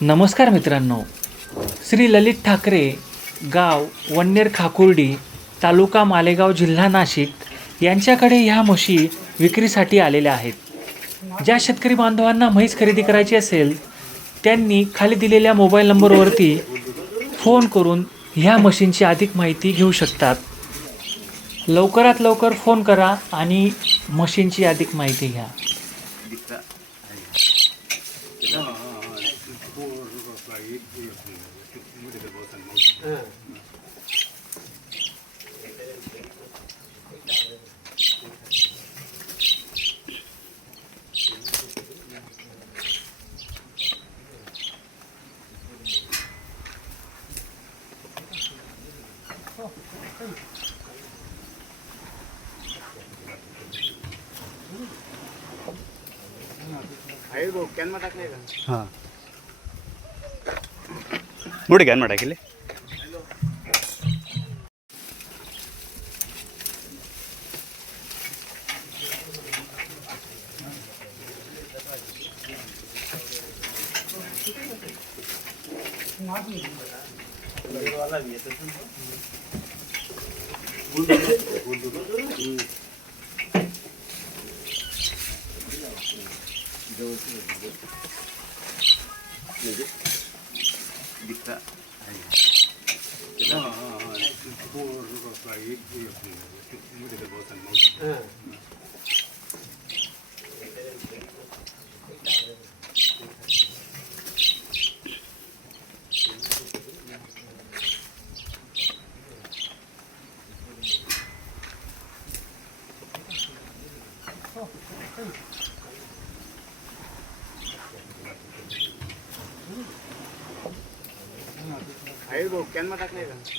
नमस्कार मित्रांनो, श्री ललित ठाकरे, गाव वन्नेर खाकुर्डी, तालुका मालेगाव, जिल्हा नाशिक यांच्याकडे ह्या म्हशी विक्रीसाठी आलेल्या आहेत. ज्या शेतकरी बांधवांना म्हैस खरेदी करायची असेल त्यांनी खाली दिलेल्या मोबाईल नंबरवरती फोन करून ह्या म्हशींची अधिक माहिती घेऊ शकतात. लवकरात लवकर फोन करा आणि म्हशींची अधिक माहिती घ्या. हां मोठे घ्या ना टाकेले.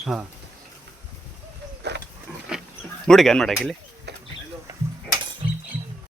हां मोठे घ्या ना टाकेले.